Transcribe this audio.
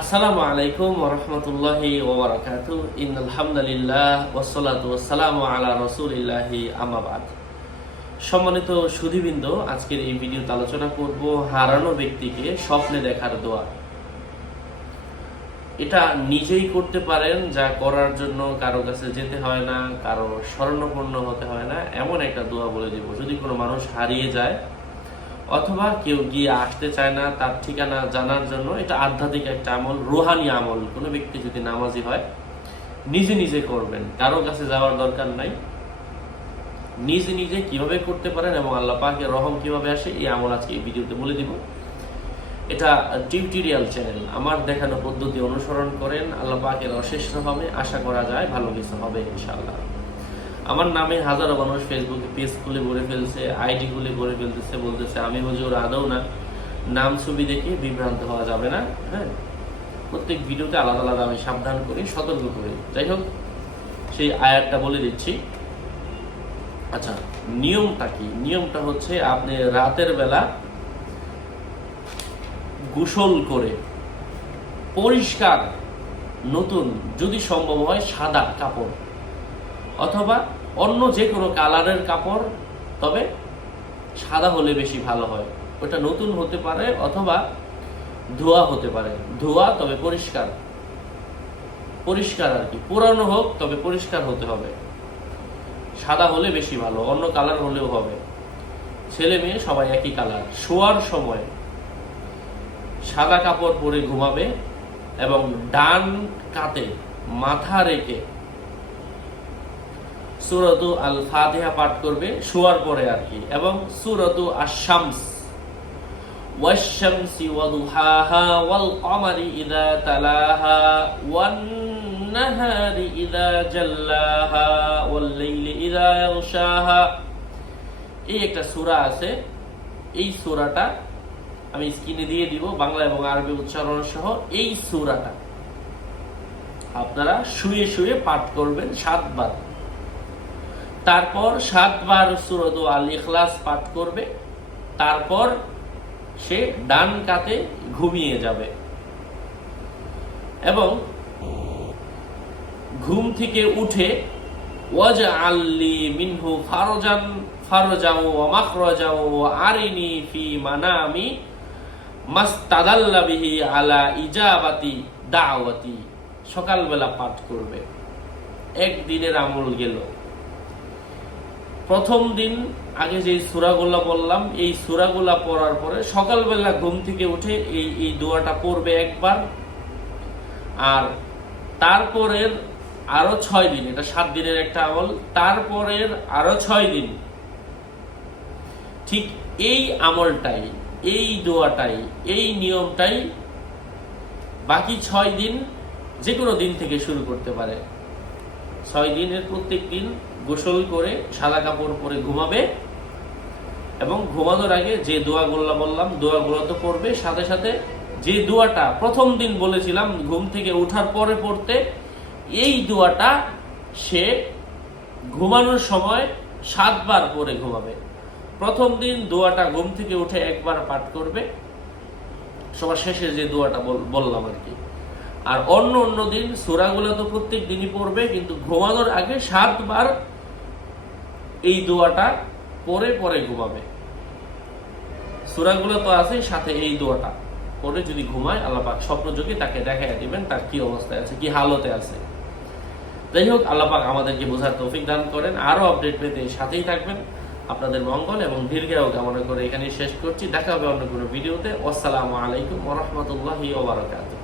আসসালামু আলাইকুম ওয়া রাহমাতুল্লাহি ওয়া বারাকাতুহু। ইন্নাল হামদুলিল্লাহ ওয়াসসালাতু ওয়াসসালামু আলা রাসূলিল্লাহি আম্মা বাদ। সম্মানিত সুধীবৃন্দ, আজকের এই ভিডিওতে আলোচনা করব হারানো ব্যক্তিকে স্বপ্নে দেখার দোয়া। এটা নিজেই করতে পারেন, যা করার জন্য কারো কাছে যেতে হয় না, কারো শরণাপন্ন হতে হয় না, এমন একটা দোয়া বলে দেব। যদি কোনো মানুষ হারিয়ে যায় অথবা কেউ গিয়ে আসতে চায় না, তার ঠিকানা জানার জন্য, এটা আধ্যাত্মিক একটা আমল, রুহানি আমল। কোনো ব্যক্তি যদি নামাজি হয় নিজে নিজে করবেন, কারো কাছে যাওয়ার দরকার নাই। নিজে নিজে কিভাবে করতে পারেন এবং আল্লাহ পাকের রহম কিভাবে আসে, এই আমল আজকে এই ভিডিওতে বলে দিব। এটা টিউটোরিয়াল চ্যানেল, আমার দেখানো পদ্ধতি অনুসরণ করেন, আল্লাহ পাকের অশেষ রহমে আশা করা যায় ভালো কিছু হবে ইনশাআল্লাহ। আমার নামে হাজারো মানুষ ফেসবুকে পেজ খুলে ভরে ফেলছে, আইডি খুলে ভরে ফেলতেছে, বলতেছে আমি হুজুর আদৌ না। নাম ছবি দেখে বিভ্রান্ত হওয়া যাবে না। হ্যাঁ, প্রত্যেক ভিডিওতে আলাদা আলাদা আমি সাবধান করি, সতর্ক করি। যাই হোক, সেই আয়াতটা বলে দিচ্ছি। আচ্ছা, নিয়মটা কি? নিয়মটা হচ্ছে আপনি রাতের বেলা গোসল করে পরিষ্কার নতুন, যদি সম্ভব হয় সাদা কাপড় অথবা অন্য যে কোনো কালারের কাপড়, তবে সাদা হলে বেশি ভালো হয়। ওটা নতুন হতে পারে অথবা ধোয়া হতে পারে। ধোয়া তবে পরিষ্কার, পরিষ্কার আর কি, পুরানো হোক তবে পরিষ্কার হতে হবে। সাদা হলে বেশি ভালো, অন্য কালার হলেও হবে। ছেলে মেয়ে সবাই একই কালার। শোয়ার সময় সাদা কাপড় পরে ঘুমাবে এবং ডান কাতে মাথা রেখে সূরাতু আল ফাতিহা পাঠ করবে শোয়ার পরে আর কি, এবং সূরাতু আশ-শামস, ওয়াশ-শামসি ওয়া দুহাহা ওয়াল কমারি ইযা তালাহা ওয়ান নাহারি ইযা জাল্লাহা ওয়াল লাইলি ইযা ইয়াগশাহা। এই একটা সূরা আছে, এই সূরাটা আমি স্ক্রিনে দিয়ে দিব, বাংলা এবং আরবি উচ্চারণ সহ। এই সূরাটা আপনারা শুয়ে শুয়ে পাঠ করবেন 7 বার। তারপর 7 বার সূরাতু আল ইখলাস পাঠ করবে। তারপর সে ডান কাতে ঘুমিয়ে যাবে এবং ঘুম থেকে উঠে ওয়াজআল লি মিনহু ফারজাও ওয়া মাখরাজাও ওয়া আরিনি ফি মানামি মাস্তাদাল্লা বিহি আলা ইজাবাতি দাওয়াতি। সকালবেলা পাঠ করবে। একদিনের আমল গেল। প্রথম দিন আগে যে সূরাগুলা বললাম, এই সূরাগুলা পড়ার পরে সকালবেলা ঘুম থেকে উঠে এই দোয়াটা পড়বে একবার। আর তারপরের আরো 6 দিন, এটা 7 দিনের একটা আমল, তারপরের আরো 6 দিন ঠিক এই আমলটাই, এই দোয়াটাই, এই নিয়মটাই বাকি 6 দিন যে কোনো দিন থেকে শুরু করতে পারে। 6 দিনের প্রত্যেক দিন গোসল করে সাদা কাপড় পরে ঘুমাবে এবং ঘুমানোর আগে যে দোয়াগুলো বললাম, দোয়াগুলো তো পড়বে। সাথে সাথে যে দোয়াটা প্রথম দিন বলেছিলাম ঘুম থেকে ওঠার পরে পড়তে, এই দোয়াটা সে ঘুমানোর সময় 7 বার পরে ঘুমাবে। প্রথম দিন দোয়াটা ঘুম থেকে উঠে একবার পাঠ করবে, সবার শেষে যে দোয়াটা বললাম আর কি। আর অন্য দিন সূরাগুলো তো প্রত্যেক দিনই পড়বে, কিন্তু ঘুমানোর আগে 7 বার এই দোয়াটা পরে পরে ঘুমাবে। সূরাগুলো তো আছে, সাথে এই দোয়াটা পরে যদি ঘুমায়, আল্লাহ পাক স্বপ্নযোগে তাকে দেখাইয়া দিবেন তার কি অবস্থায় আছে, কি হালতে আছে। যাই হোক, আল্লাহ পাক আমাদেরকে বোঝার তৌফিক দান করেন। আরো আপডেট পেতে সাথেই থাকবেন। আপনাদের মঙ্গল এবং দীর্ঘায়ু কামনা করে এখানেই শেষ করছি। দেখা হবে অন্য কোনো ভিডিওতে। আসসালামু আলাইকুম ওয়া রাহমাতুল্লাহি ওয়া বারাকাতুহু।